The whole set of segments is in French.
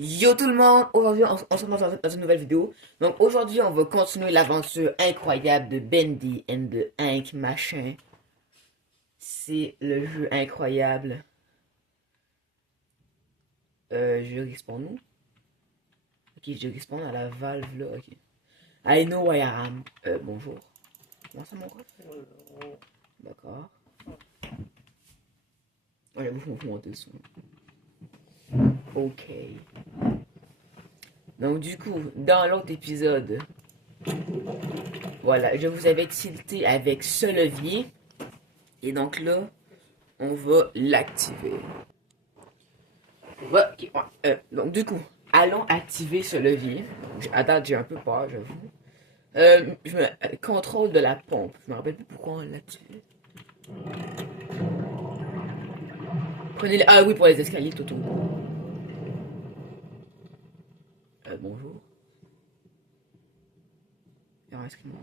Yo tout le monde, aujourd'hui on se retrouve dans une nouvelle vidéo. Donc aujourd'hui on va continuer l'aventure incroyable de Bendy and the Ink Machin. C'est le jeu incroyable. Je respawn où? Ok, je respawn à la valve là, ok. I know where I am. Bonjour. Comment ça mon ref? D'accord. Oh, j'avoue, faut monter le son. Ok. Donc du coup, dans l'autre épisode, voilà, je vous avais tilté avec ce levier. Et donc là, on va l'activer. Ouais, ok, ouais. Donc du coup, allons activer ce levier. À date, j'ai un peu peur, j'avoue. Contrôle de la pompe. Je me rappelle plus pourquoi on l'a activé. Prenez les... Ah oui, pour les escaliers, Toto. Bonjour. Non, excuse-moi.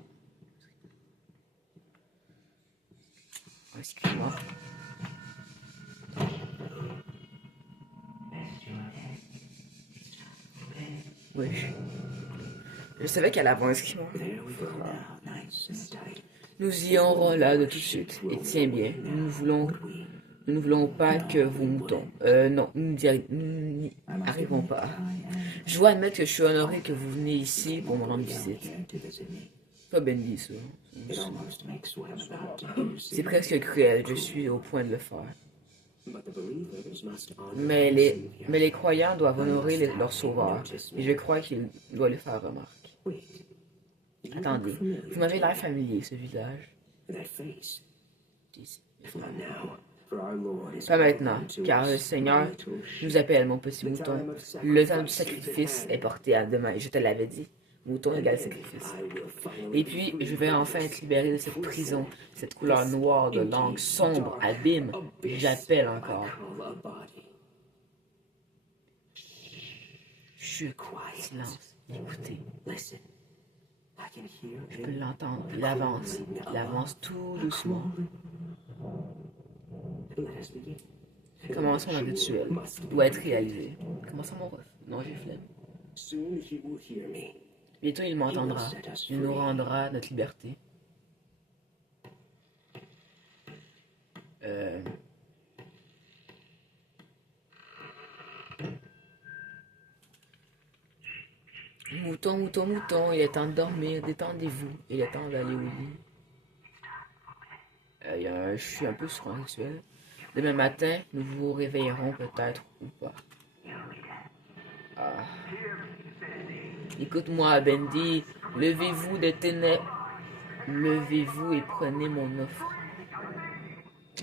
Excuse-moi. Wesh. Je savais qu'elle avait un excuse-moi. Nous y aurons là de tout de suite. Et tiens bien, nous ne voulons pas que vos moutons. Non, nous n'y arrivons pas. Je dois admettre que je suis honoré que vous venez ici pour me rendre visite. Pas Bendy, ça. C'est presque cruel, je suis au point de le faire. Mais les croyants doivent honorer leur sauveur, et je crois qu'il doit le faire remarquer. Attendez, vous m'avez l'air familier, ce visage. Pas maintenant, car le Seigneur nous appelle, mon petit mouton. Le temps du sacrifice est porté à demain, je te l'avais dit. Mouton égale sacrifice. Et puis, je vais enfin être libéré de cette prison, cette couleur noire de langue sombre, abîme. J'appelle encore. Chut, silence, écoutez. Je peux l'entendre, il avance tout doucement. Commençons le rituel. Il doit être réalisé. Commençons mon ref. Non, j'ai flemme. Bientôt il m'entendra. Il nous rendra notre liberté. Mouton, mouton, mouton, il est temps de dormir, détendez-vous. Il est temps d'aller au lit. Je suis un peu sur un rituel. Demain matin, nous vous réveillerons peut-être ou pas. Ah. Écoute-moi, Bendy, levez-vous des ténèbres. Levez-vous et prenez mon offre.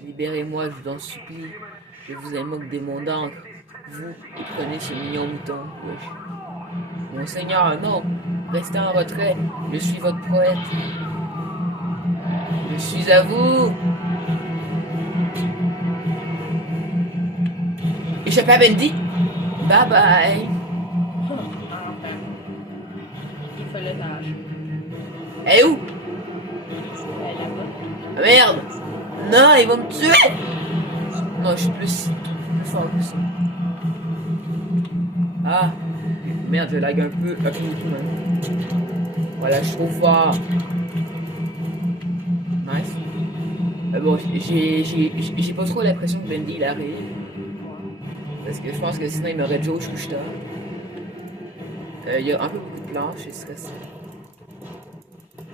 Libérez-moi, je vous en supplie. Je vous invoque des monts d'encre. Vous, et prenez ce mignon mouton. Wesh. Mon Seigneur, non. Restez en retrait. Je suis votre poète. Je suis à vous. Échappez à Bendy. Bye bye. Il fallait nager. Elle est où? Là-bas. Ah, merde. Non, ils vont me tuer. Non, je suis plus fort que ça. Ah. Merde, je lag un peu. Pas tout, hein. Voilà, je suis trop fort. Nice. Bon, j'ai pas trop l'impression que Bendy il arrive. Parce que je pense que sinon il m'aurait Joe Shushta. Il y a un peu beaucoup de planches, je suis stressé.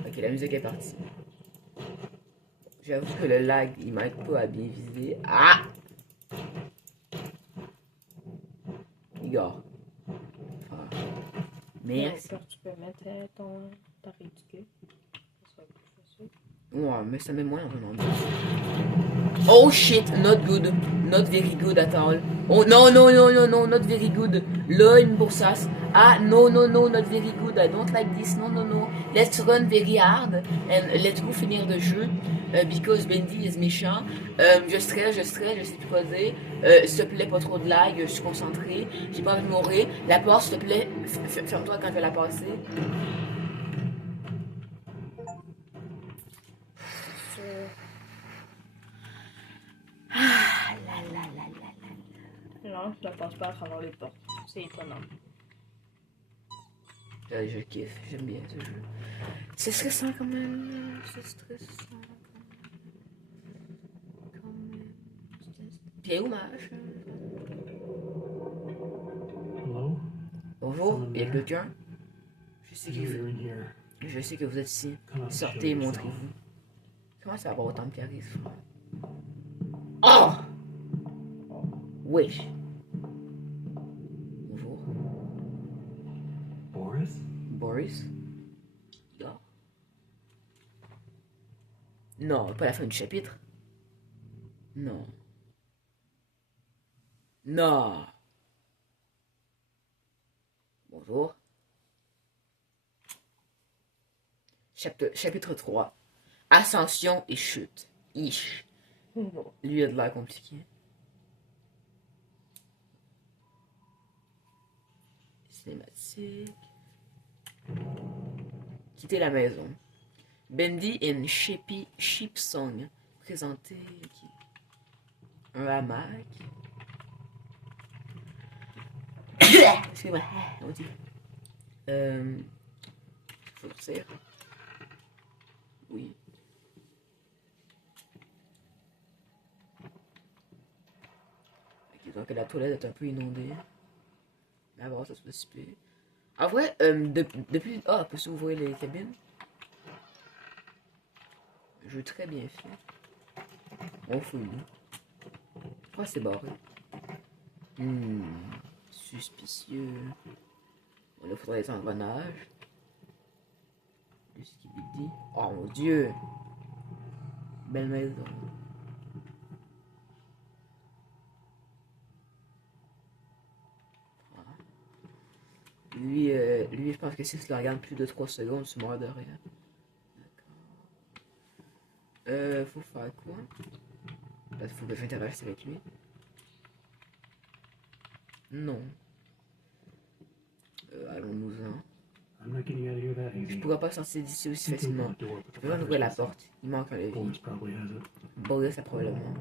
Ok, la musique est partie. J'avoue que le lag il m'aide pas à bien viser. Ah! Igor. Ah. Merci. Tu peux mettre ta réduquée. Ça va être plus facile. Ouais, mais ça met moins en nom. Oh shit, not good. Not very good at all. Oh no, no, no, no, no, not very good. Là, une boursasse. Ah, no, no, no, not very good. I don't like this. No, no, no. Let's run very hard and let's go finir le jeu. Because Bendy is méchant. Je stresse, je sais plus quoi dire. S'il te plaît, pas trop de lag. Je suis concentré. J'ai pas envie de mourir. La porte, s'il te plaît, ferme-toi quand je vais la passer. Non, je ne passe pas à travers les portes. C'est étonnant. Je kiffe, j'aime bien ce jeu. C'est stressant quand même. C'est stressant quand même. Bien hommage. Hello? Bonjour, il y a quelqu'un? Je sais, I know you're in here. je sais que vous êtes ici. Come out and show Sortez, yourself. montrez-vous. Comment ça va avoir autant de charisme? Oh! Wesh. Bonjour. Boris? Boris? Non. Non, pas la fin du chapitre. Non. Non. Bonjour. Chapitre 3. Ascension et chute. Ish. Bon. Lui a de l'air compliqué. Cinématique. Quitter la maison. Bendy and Sheep Song. Présenté. Un hamac. Excusez-moi. On dit. Sortir. Oui. Ok, donc la toilette est un peu inondée. Mais bon, ça se peut se pire. En vrai, depuis. Ah, peut s'ouvrir les cabines. Jeu très bien fait. On fouille. Pourquoi c'est barré? Suspicieux. Bon, là, faudrait des engrenages. Le skibidi. Oh mon dieu! Belle maison. Lui, je pense que si tu le regardes plus de 3 secondes, tu meurs de rien. D'accord. Faut faire quoi? Parce qu'il faut que j'interagisse avec lui. Non. Allons-nous-en. I'm not getting out of here that Je easy. pourrais pas sortir d'ici aussi You can open facilement. the door with J'ai the besoin d'ouvrir la leverage. porte. Il manque un levier. Boris probably has it. Boris a probablement.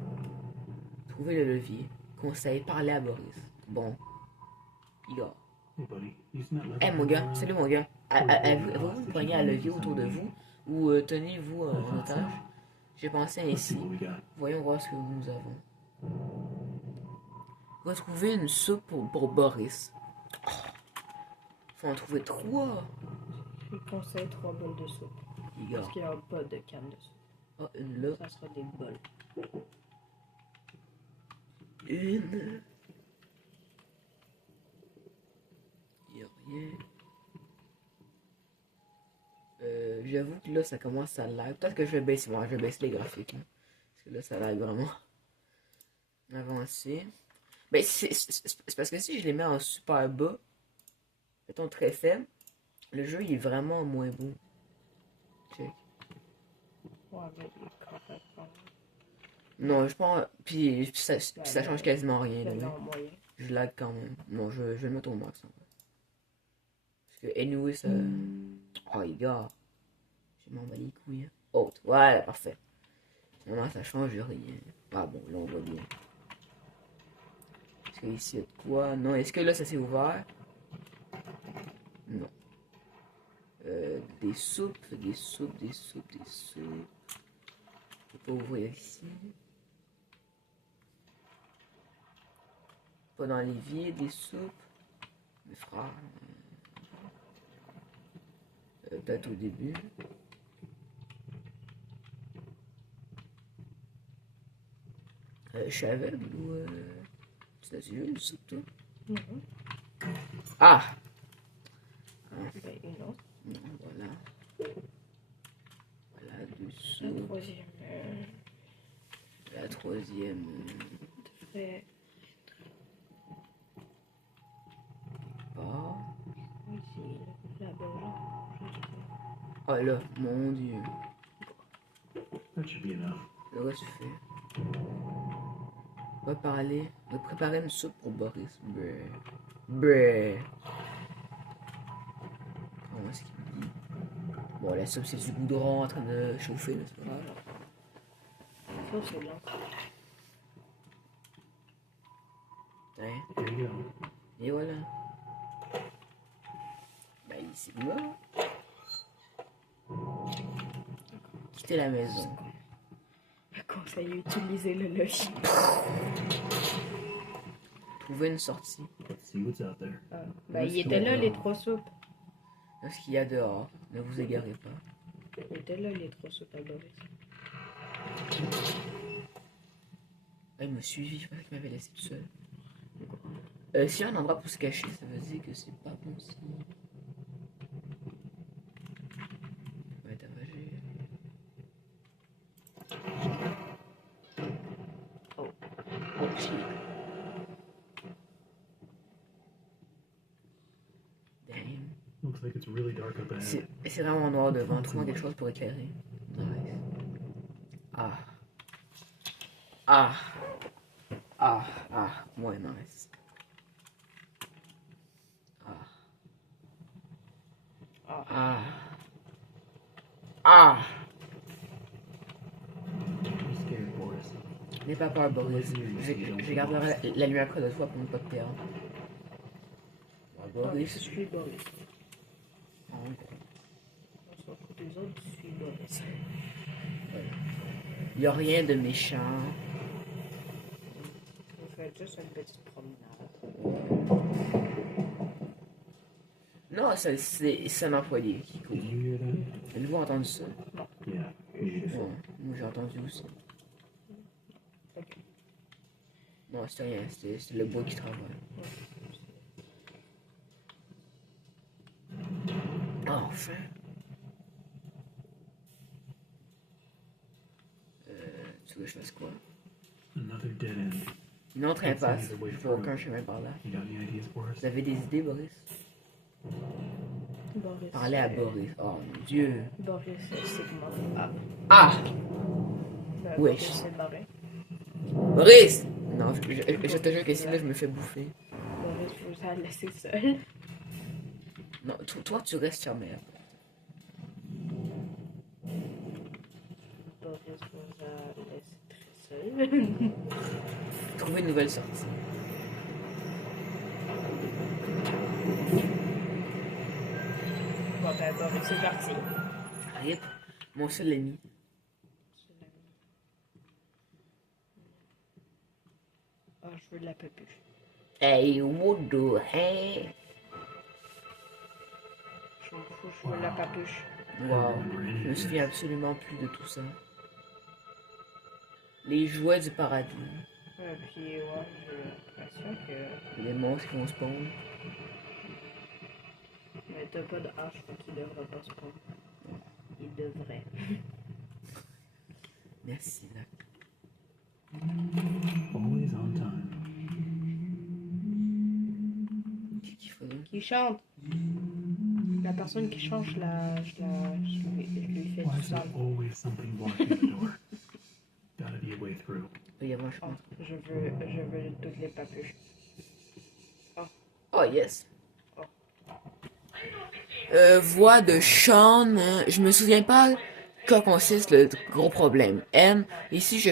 Trouver le levier. Conseil, parler à Boris. Bon. Igor. Hey buddy, using that lever Eh mon gars, around? salut mon gars. Avez-vous une poignée à levier autour de vous? Ou tenez-vous en otage? J'ai pensé Let's see ainsi. what we got. Voyons voir ce que nous avons. Retrouver une soupe pour Boris. Oh, faut en trouver 3. Je conseille 3 bols de soupe. Igor. Parce qu'il n'y a pas de canne de soupe. Oh, une là. Ça sera des bols. Une. Il n'y a rien. J'avoue que là, ça commence à lag. Peut-être que je vais baisser, je vais baisser les graphiques. Hein, parce que là, ça lag vraiment. Avancer. Ben, c'est parce que si je les mets en super bas, mettons très faible, le jeu il est vraiment moins beau. Check. Ouais, mais il est correct. Non, je pense. Puis ça change quasiment rien. Le Là, nom moyen. je lag quand même. Non, je vais le mettre au max. En fait. Parce que, anyway, ça. Oh, les gars. Je m'en bats les couilles. Hein. Oh, ouais, parfait. Normalement, ça change rien. Ah bon, là, on va bien. Est-ce qu'ici, il y a de quoi? Non, est-ce que là, ça s'est ouvert? Non. Des soupes. Je peux pas ouvrir ici. Pas dans l'évier, des soupes. Mes frères. Peut-être au début. Je suis aveugle ou tu l'as vu une soupe toi? Mhm. Ah! Ben, une autre. Non, voilà. Voilà, deux La soupes. troisième. La troisième. Devrait. Pas. Ici, là-bas, là. Ah là, mon dieu. That should be enough. Là, qu'est-ce que tu fais? Va parler. Va préparer une soupe pour Boris. Brrr. Comment est-ce qu'il dit? Bon, la soupe, c'est du goudron en train de chauffer, là, c'est pas grave. Ça, c'est blanc. Hein? Here you go. Et voilà. Bah, ici, moi. Quitter la maison. Le conseil, utiliser le logis. Trouver une sortie. Let's see what's out there. Ah, ben, il était là, les 3 soupes. Ce qu'il y a dehors. Ne vous égarez pas. Il était là, les 3 soupes à Boris. Ah, il m'a suivi, je pensais qu'il m'avait laissé tout seul. S'il y a un endroit pour se cacher, ça veut dire que c'est pas bon signe. On va être avagé. Oh. Oh shit. Damn. Looks like it's really dark up ahead. C'est vraiment noir devant, trouve-moi quelque chose pour éclairer. Nice. Ah. Ah. Ah. Ah. Moins nice. Ah. Ah. I'm scared, Boris. N'aie pas peur, Boris. Je garderai la lumière près de toi pour ne pas te perdre. Boris. Je suis Boris. Oh. Sur le côté des autres, je suis Boris. Il n'y a rien de méchant. On fait juste une petite promenade. Non, c'est un employé qui court. Did you hear that? Avez-vous entendu ça? Yeah, me too. Ouais, moi j'ai entendu aussi. Ok. Non, c'était rien, c'était le bois qui travaille. Enfin. Tu veux que je fasse quoi? Another dead end. Une autre impasse. Je vois aucun chemin par là. You got any ideas, Boris? Vous avez des idées, Boris? Boris. Parlez à Boris. Oh mon Dieu. Boris, c'est mort. Ah. Ah! Ben, Oui. Boris, c'est barré. Boris! Non, je te jure que sinon je me fais bouffer. Boris vous a laissé seul. Non, toi tu restes sur merde. Boris vous a laissé très seul. Trouver une nouvelle sortie. Bon, ben, Boris, c'est parti. Rip, mon seul ami. Ah, je veux de la papuche. Hey, what the heck? Je m'en fous, je veux de la papuche. Wow, je me souviens absolument plus de tout ça. Les jouets du paradis. Puis, ouais, j'ai l'impression que. Les monstres qui vont spawn. Mais t'as pas de hache, donc il devrait pas se prendre. Il devrait. Merci, là. Always on time. Qu'est-ce qu'il faut donc? Qui chante? La personne qui chante, je lui fais Why du is there sale. always something blocking the door? Gotta be a way through. Il y a un Oh, chemin. je veux toutes les papuches. Oh, yes. Voix de Sean. Je me souviens pas quoi consiste le gros problème. M. Et si je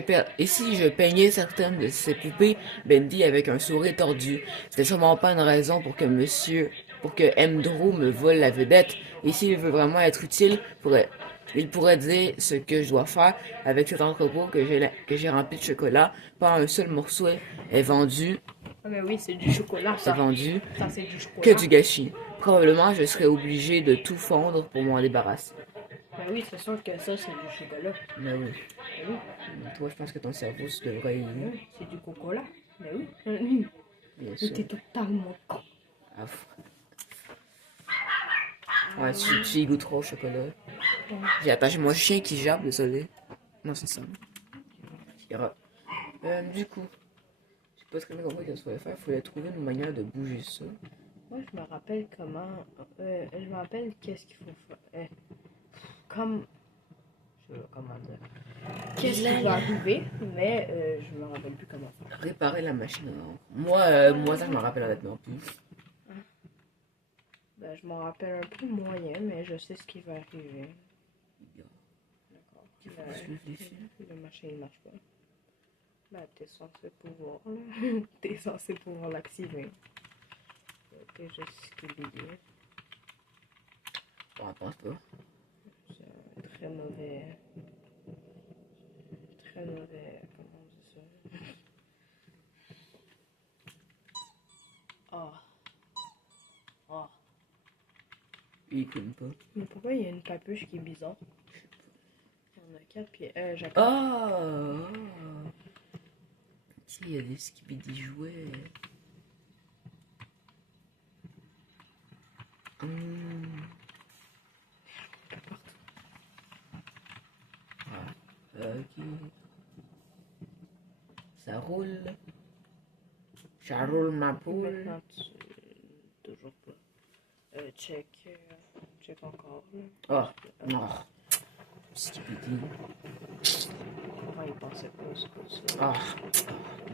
peignais certaines de ces poupées Bendy avec un sourire tordu, c'était sûrement pas une raison pour que M. Drew me vole la vedette. Et s'il veut vraiment être utile, il pourrait dire ce que je dois faire avec cet entrepôt que j'ai rempli de chocolat. Pas un seul morceau est vendu. Ah, mais oui, c'est du chocolat, ça. Ça, c'est du chocolat. Que du gâchis. Probablement, je serais obligé de tout fondre pour m'en débarrasser. Ben oui, c'est sûr que ça, c'est du chocolat. Mais oui. Ben oui, Toi, je pense que ton cerveau se devrait y... oui, c'est du coca. Ben oui. Bien sûr. T'es totalement con. Ah, ouais, tu y goûtes trop au chocolat. J'ai attaché mon chien qui jappe, désolé. Non, c'est ça. Du coup, je sais pas très bien comment il faut faire. Il faut trouver une manière de bouger ça. Moi, je me rappelle comment. Je me rappelle qu'est-ce qu'il faut faire. Comme. Je sais pas comment dire. Qu'est-ce qui va arriver, mais je me rappelle plus comment faire. Réparer la machine. Moi, ça, je me rappelle honnêtement plus. Ben, je m'en rappelle un peu moyen, mais je sais ce qui va arriver. D'accord. Il faut suivre les fils. Le machin, il marche pas. Ben, t'es censé pouvoir, là. T'es censé pouvoir l'activer. déjà Skibidi. Bon, je pense pas. C'est un très mauvais. Très mauvais. Comment on dit ça? Oh. Oh. Il connaît pas. Mais pourquoi il y a une papuche qui est bizarre? On a 4 pieds. J'appelle. Ah! Tu sais, il y a des Skibidi jouets. Ok. Ça roule. Ça roule ma poule. Maintenant, toujours pas. Check. Check encore. Là. Ah, non. Skibidi. Comment il pensait pas ça? Ah,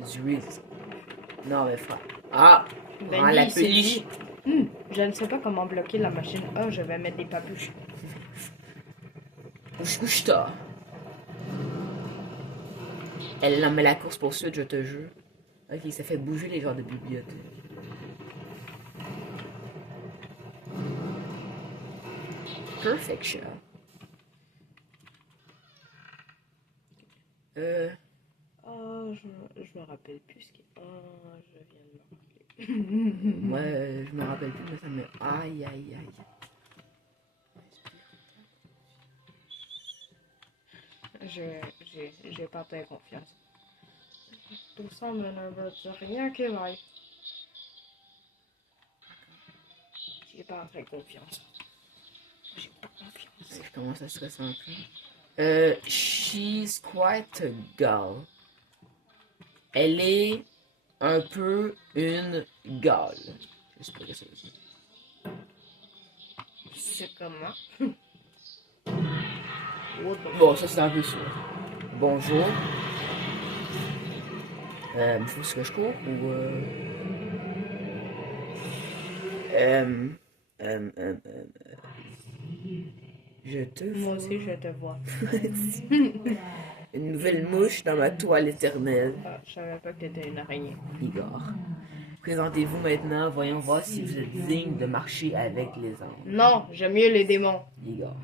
zut. Non, mais frère. Ah! Prends la il s'est peluche. dit, je ne sais pas comment bloquer la machine. Ah, je vais mettre des papuches. Couche-toi. Elle en met la course poursuite, je te jure. Ok, ça fait bouger les genres de bibliothèque. Perfection. Ah, je me rappelle plus ce qui. Ah, je viens de me rappeler. Moi, je me rappelle plus, mais ça me. Aïe, aïe, aïe. J'ai pas très confiance. Tout ça ne veut dire rien qui vaille. J'ai pas très confiance. J'ai pas confiance. Je commence à stresser un peu. She's quite a girl. Elle est un peu une gale. Je sais pas ce que ça veut dire. C'est comment? Bon, ça c'est un peu sûr. Bonjour. Faut que je cours ou je te Moi aussi, je te vois. Une nouvelle mouche dans ma toile éternelle. Ah, je savais pas que t'étais une araignée. Igor. Présentez-vous maintenant, voyons voir si vous êtes digne de marcher avec les anges. Non, j'aime mieux les démons. Igor.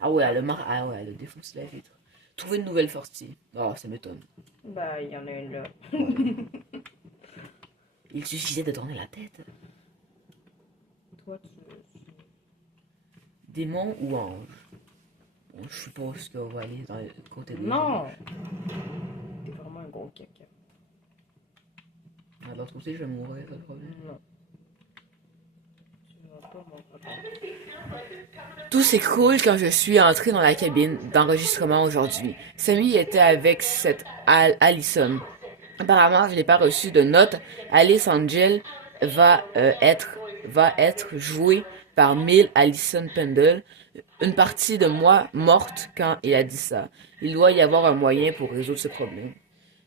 Ah ouais, elle a défoncé la vitre. Trouver une nouvelle sortie. Oh, ça m'étonne. Bah, il y en a une là. Il suffisait de tourner la tête. Toi, Démon ou ange? Bon, je suppose qu'on va aller dans le côté des Non! anges. T'es vraiment un gros caca. À l'autre côté, je vais mourir, pas de problème. Non. Tu vas pas m'en Tout s'écroule quand je suis entré dans la cabine d'enregistrement aujourd'hui. Sammy était avec cette Allison. Apparemment, je n'ai pas reçu de note. Alice Angel va être jouée par Mill Allison Pendle. Une partie de moi morte quand il a dit ça. Il doit y avoir un moyen pour résoudre ce problème.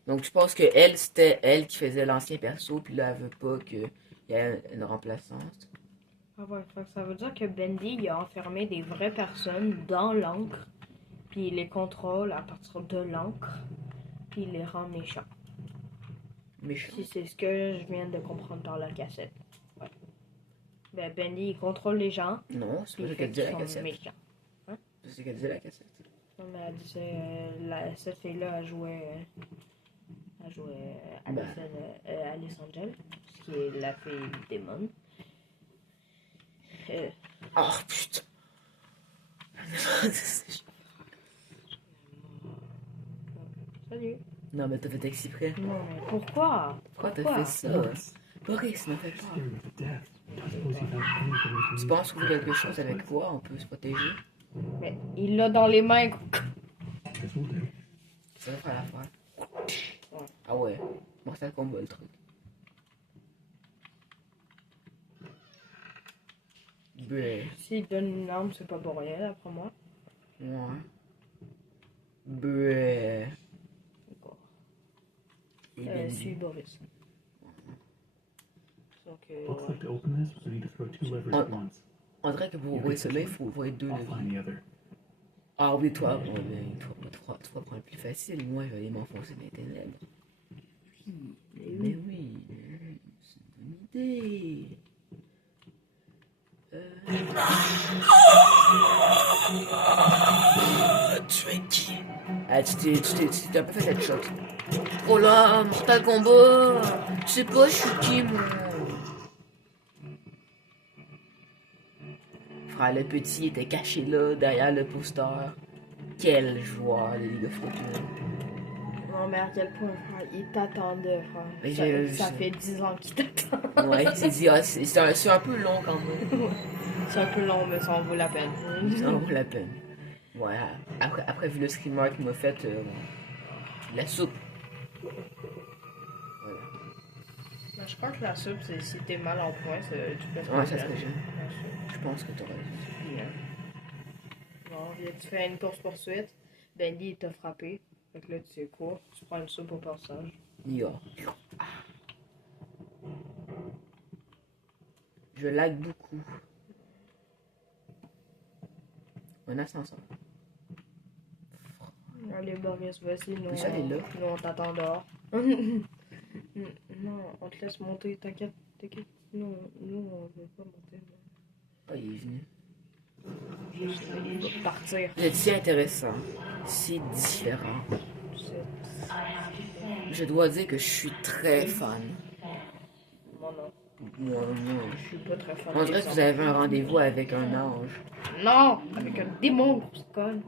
Donc je pense que elle, c'était elle qui faisait l'ancien perso, puis là elle veut pas qu'il y ait une remplaçante. Ah ouais, ça veut dire que Bendy il a enfermé des vraies personnes dans l'encre, puis il les contrôle à partir de l'encre, puis il les rend méchants. Méchant. Si c'est ce que je viens de comprendre par la cassette. Ouais. Ben Bendy il contrôle les gens, Non, c'est puis pas il ça fait qu'elle qu'ils disait la sont cassette. méchants. C'est ce qu'elle disait la cassette. Non, mais elle disait, cette fille-là a joué Alice Angel, ce qui est la fille démon. Oh putain. Salut. Non mais t'as fait exprès. Non, mais pourquoi? Pourquoi t'as fait ça? Boris m'a fait peur. Scared to death. Don't suppose you found anything we can Tu use penses to trouver protect quelque chose ourselves avec with? quoi on peut se protéger? Mais il l'a dans les mains. This will do. Ça va faire l'affaire. Ah ouais. Mortal Kombat le truc. Bleh. S'il donne une arme, c'est pas pour rien, après moi. Ouais. Bleh. D'accord. Et Bendy. Suis Boris. Donc, Looks like to open this, we need to throw 2 levers Oh. at once. On dirait que pour ouvrir celui-là, il faut ouvrir deux I'll leviers. find the other. Ah oui, toi, bon, ben, toi, prends le plus facile. Moi, je vais aller m'enfoncer dans les ténèbres. Mais oui. idée. Tu es qui? Ah, tu t'es un peu fait headshot. Oh là, Mortal Kombat! Tu sais pas, je suis qui, moi? Frère, le petit était caché là, derrière le poster. Quel joueur de League of Legends. Non, mais à quel point, frère, il t'attendait, frère. Mais Ça, j'ai- ça je- fait 10 ans qu'il t'attend. Ouais, c'est un peu long quand même. C'est un peu long, mais ça en vaut la peine. Ça en vaut la peine. Ouais, après vu le screamer qu'il m'a fait, la soupe. Voilà. Ben, je crois que la soupe, c'est si t'es mal en point, tu peux te Ouais, ça faire serait bien. la soupe. Je pense que t'aurais raison. Puis, bon, là, tu fais une course-poursuite, Bendy il t'a frappé. Fait que là, tu sais quoi? Tu prends une soupe au passage. Yo. Je lag beaucoup. Un ascenseur. Allez, Boris, vas-y, nous, Oui, ça, elle est là. nous on t'attend dehors. Non, on te laisse monter, t'inquiète. Nous, on veut pas monter. Oh, il est venu. Il va partir. C'est si intéressant. C'est différent. Je dois dire que je suis très fan. Moi, non. Moi, Je suis pas très fan. on dirait des que vous avez un rendez-vous avec un ange. Non, avec un démon, grosse conne.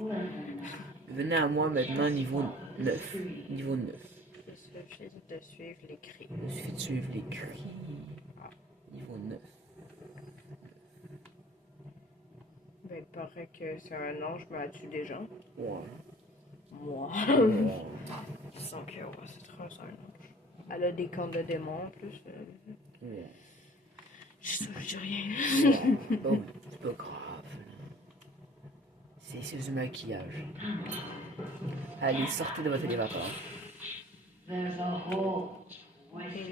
Venez à moi maintenant, niveau 9. Niveau 9. Il suffit de suivre les cris. Il suffit de suivre les cris. Niveau 9. Ben, il paraît que c'est un ange, mais elle tue des gens. Ouais. Moi. Ouais. Je sens que ouais, c'est très un ange. Elle a des cornes de démon en plus. Ouais. Je dis rien. Bon, c'est pas grave. C'est du maquillage. Allez, sortez de votre élévateur. Il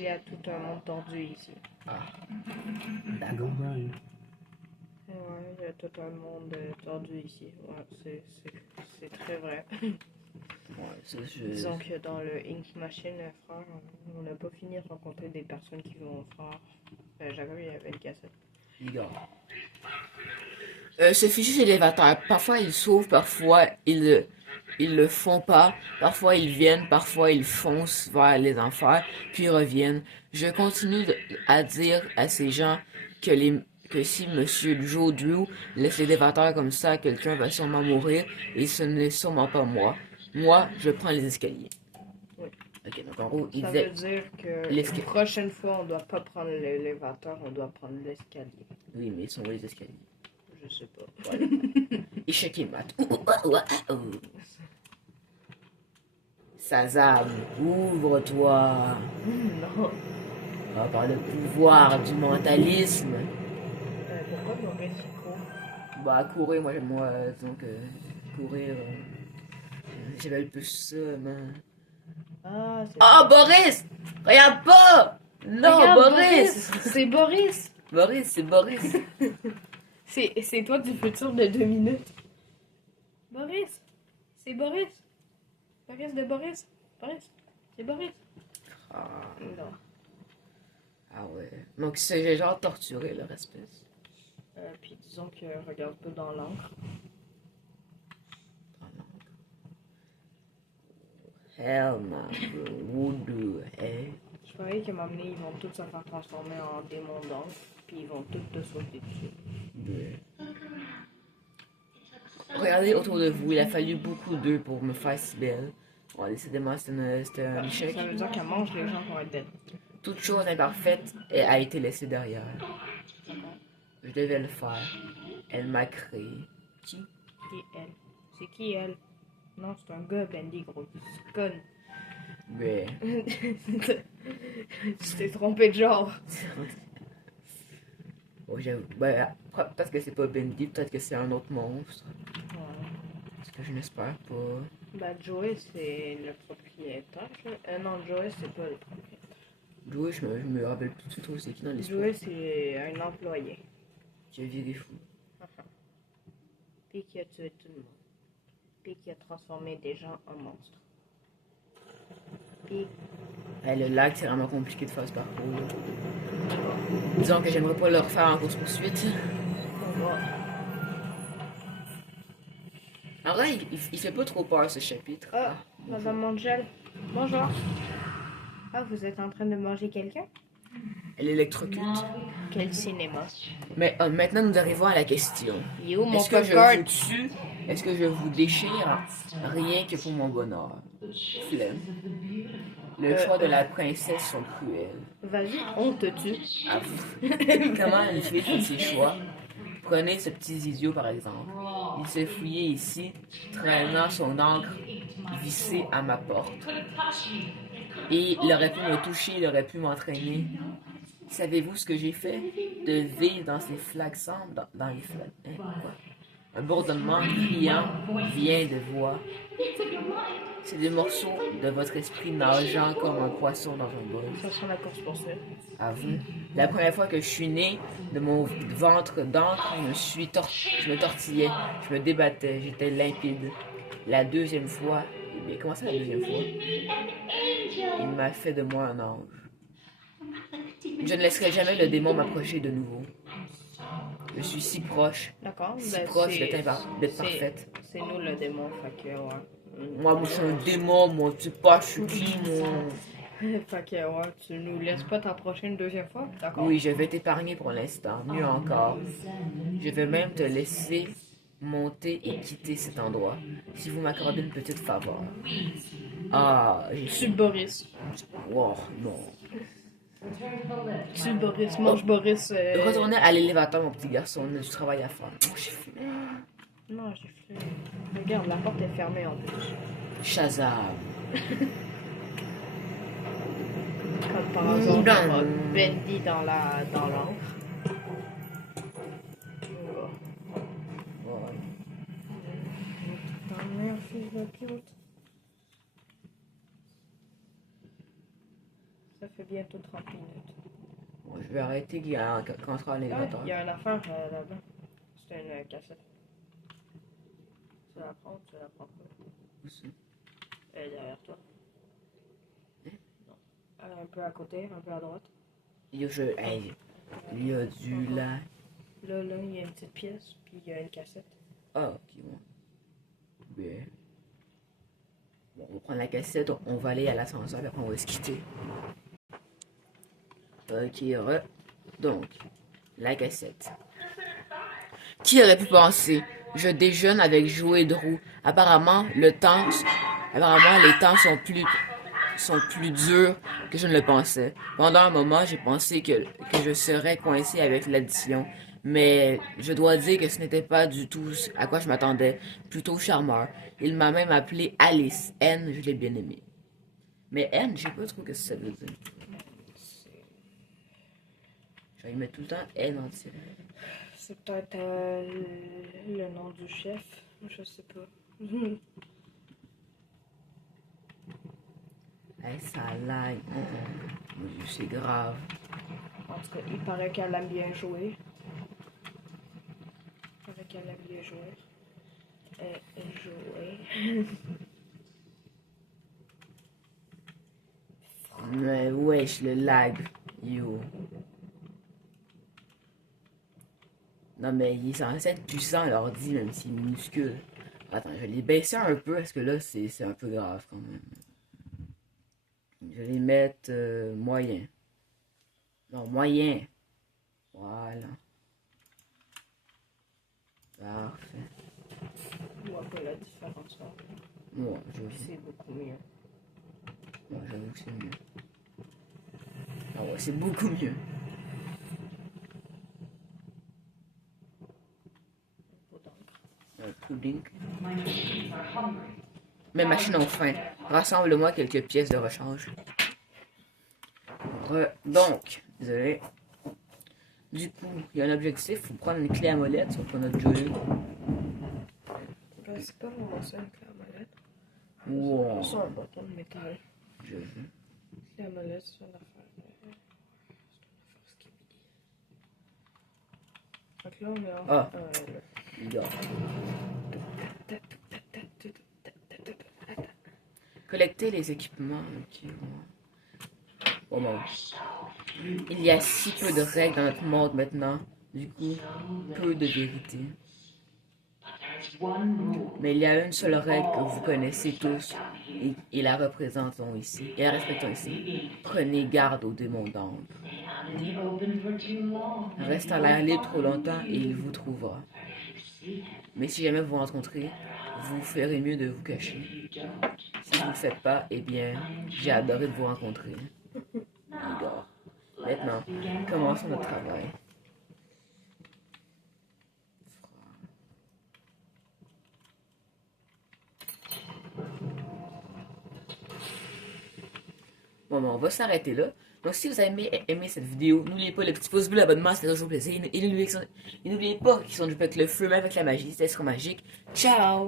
y a tout un monde tordu ici. Ah, Go, d'accord. Brian. Ouais, il y a tout un monde tordu ici. Ouais, c'est très vrai. Ouais, ça, Disons que dans le Ink Machine, frère, on n'a pas fini de rencontrer des personnes qui vont faire. J'avais il y avait le cassette. Les gars. Ce fichier élévateur, parfois ils sauvent, parfois ils le font pas, parfois ils viennent, parfois ils foncent vers les enfers, puis ils reviennent. Je continue à dire à ces gens que si Monsieur Joe Drew laisse l'élévateur comme ça, quelqu'un va sûrement mourir, et ce n'est sûrement pas moi. Moi, je prends les escaliers. Oui. Ok, donc en gros, il Ça disait... veut dire que l'escalier. la prochaine fois, on doit pas prendre l'élévateur, on doit prendre l'escalier. Oui, mais ils sont où les escaliers? Je sais pas. Voilà. Échec et mat. Sazam, ouvre-toi. Non. Ah, par le pouvoir du mentalisme. Pourquoi Maurice il court? Bah, courir, moi, disons que courir, j'avais plus ça, man. Ah, c'est Oh, Boris! Regarde pas! Non, Regarde, Boris! C'est Boris! Boris, c'est Boris. C'est toi du futur de 2 minutes. Boris! C'est Boris! Boris de Boris! Boris! C'est Boris! Ah, Non. ah ouais. Donc, c'est genre torturé, leur espèce. Puis disons que regarde pas dans l'encre. Hell man, voodoo, eh? Je parie qu'à un moment donné, ils vont tous se faire transformer en démons d'encre. Puis ils vont tous te sauter dessus. Ouais. Regardez autour de vous, il a fallu beaucoup d'eux pour me faire si belle. Bon, décidément, c'était un échec. Ça veut dire qu'elle mange les gens qui vont être dead. Toute chose imparfaite a été laissée derrière. Je devais le faire. Elle m'a créé. Qui? Qui elle? C'est qui elle? Non, c'est un gars, Bendy, gros. C'est conne. Mais. Tu t'es trompé de genre. Oh, j'avoue. Ben, peut-être que c'est pas Bendy, peut-être que c'est un autre monstre. Ouais. Parce que je n'espère pas. Bah, Joey, c'est le propriétaire. Non, Joey, c'est pas le propriétaire. Joey, je me rappelle plus du tout c'est qui dans l'histoire. Joey, c'est un employé. Qui a viré fou. Puis qui a tué tout le monde. Puis qui a transformé des gens en monstres. Puis, Le lac, c'est vraiment compliqué de faire ce parcours. Là. Disons que j'aimerais pas le refaire en course-poursuite. On va. En vrai, il fait pas trop peur ce chapitre. Ah, bonjour. Madame Angel. Bonjour. Ah, vous êtes en train de manger quelqu'un? Elle électrocute. Quel cinéma. Mais maintenant, nous arrivons à la question. Il est où mon Est-ce que je popcorn? vous tue? Est-ce que je vous déchire? Rien que pour mon bonheur. Flemme. Le choix de la princesse sont cruels. Vas-y, on te tue. Comment une fille fait ses choix? Prenez ce petit idiot par exemple. Il s'est fouillé ici, traînant son encre vissée à ma porte. Et il aurait pu me toucher, il aurait pu m'entraîner. Savez-vous ce que j'ai fait? De vivre dans ces flaques sombres, dans les flaques. Hein, quoi? Un bourdonnement criant vient de voix. C'est des morceaux de votre esprit nageant comme un poisson dans un bol. Ça sent la course pour ça. À vous. La première fois que je suis né, de mon ventre d'encre, je me tortillais, je me débattais, j'étais limpide. La deuxième fois, mais comment ça la deuxième fois? Il m'a fait de moi un ange. Je ne laisserai jamais le démon m'approcher de nouveau. Je suis si proche, D'accord. si ben, proche c'est- d'être c'est- parfaite. C'est nous le démon, fait que ouais. Moi, je suis un démon, moi, tu sais pas, je suis qui, moi? Fait que ouais, tu nous laisses pas t'approcher une deuxième fois? D'accord. Oui, je vais t'épargner pour l'instant, mieux encore. Je vais même te laisser monter et quitter cet endroit, si vous m'accordez une petite faveur. Ah, Tue Boris. oh, non. Tue Boris, mange Boris. Retournez à l'élévateur, mon petit garçon, on a du travail à faire. Oh, j'ai fumé. Non, j'ai fait. Regarde, la porte est fermée en plus. Shazam. Comme par hasard, Non. on va bendy dans l'encre. Ouais. Ta mère, fils de pute. Ça fait bientôt 30 minutes. Bon, je vais arrêter quand on sera à Ah, l'élévateur. il y a une affaire là-bas. C'est une cassette. Tu la prends ou tu la prends pas? Où ça? Elle est derrière toi. Non. Elle est un peu à côté, un peu à droite. Yo, hey, il y a du lac. Là, il y a une petite pièce, puis il y a une cassette. Ah, ok, bon. Ben. Bon, on va prendre la cassette, on va aller à l'ascenseur, puis après on va se quitter. Ok, donc, la cassette. Qui aurait pu penser? Je déjeune avec jouet de roue. Apparemment, les temps sont plus durs que je ne le pensais. Pendant un moment, j'ai pensé que je serais coincé avec l'addition. Mais je dois dire que ce n'était pas du tout à quoi je m'attendais. Plutôt charmeur. Il m'a même appelé Alice. N, je l'ai bien aimé. Mais N, je sais pas trop ce que ça veut dire. Je vais y mettre tout le temps N en tirant. C'est peut-être le nom du chef. Je sais pas. Hey, ça lag. Mon Dieu, c'est grave. En tout cas, il paraît qu'elle aime bien jouer. Il paraît qu'elle aime bien jouer. Jouer. Mais wesh, le lag. Yo. Non, mais il est censé être puissant, l'ordi, même s'il est minuscule. Attends, je vais les baisser un peu, parce que là, c'est un peu grave quand même. Je vais les mettre moyen. Non, moyen. Voilà. Parfait. Je vois pas la différence. Là. Moi, j'avoue. C'est beaucoup mieux. Moi, j'avoue que c'est mieux. Ah ouais, c'est beaucoup mieux. Un pudding. Mes machines ont faim. Rassemble-moi quelques pièces de rechange. Donc, désolé. Du coup, il y a un objectif. Il faut prendre une clé à molette, sauf qu'on a déjà eu. Ben, c'est pas vraiment ça, une clé à molette. Wow. C'est un bâton de métal. Je veux. Clé à molette, c'est une affaire. C'est une affaire skibidi. Donc là, on est en. Ah. Gars. Collecter les équipements. Ok, ouais. Oh mon. Il y a si peu de règles dans notre monde maintenant. Du coup, peu de vérité. Mais il y a une seule règle que vous connaissez tous et la représentons ici. Et la respectons ici. Prenez garde aux démons d'ombre. Reste à l'air libre trop longtemps et il vous trouvera. Mais si jamais vous rencontrez, vous ferez mieux de vous cacher. Si vous ne le faites pas, eh bien, j'ai adoré de vous rencontrer. Igor. Maintenant, commençons notre travail. Bon, on va s'arrêter là. Donc, si vous avez aimé cette vidéo, n'oubliez pas le petit pouce bleu, l'abonnement, c'est toujours plaisir. Et n'oubliez pas qu'ils sont joués avec le feu, même avec la magie. C'était trop magique. Ciao!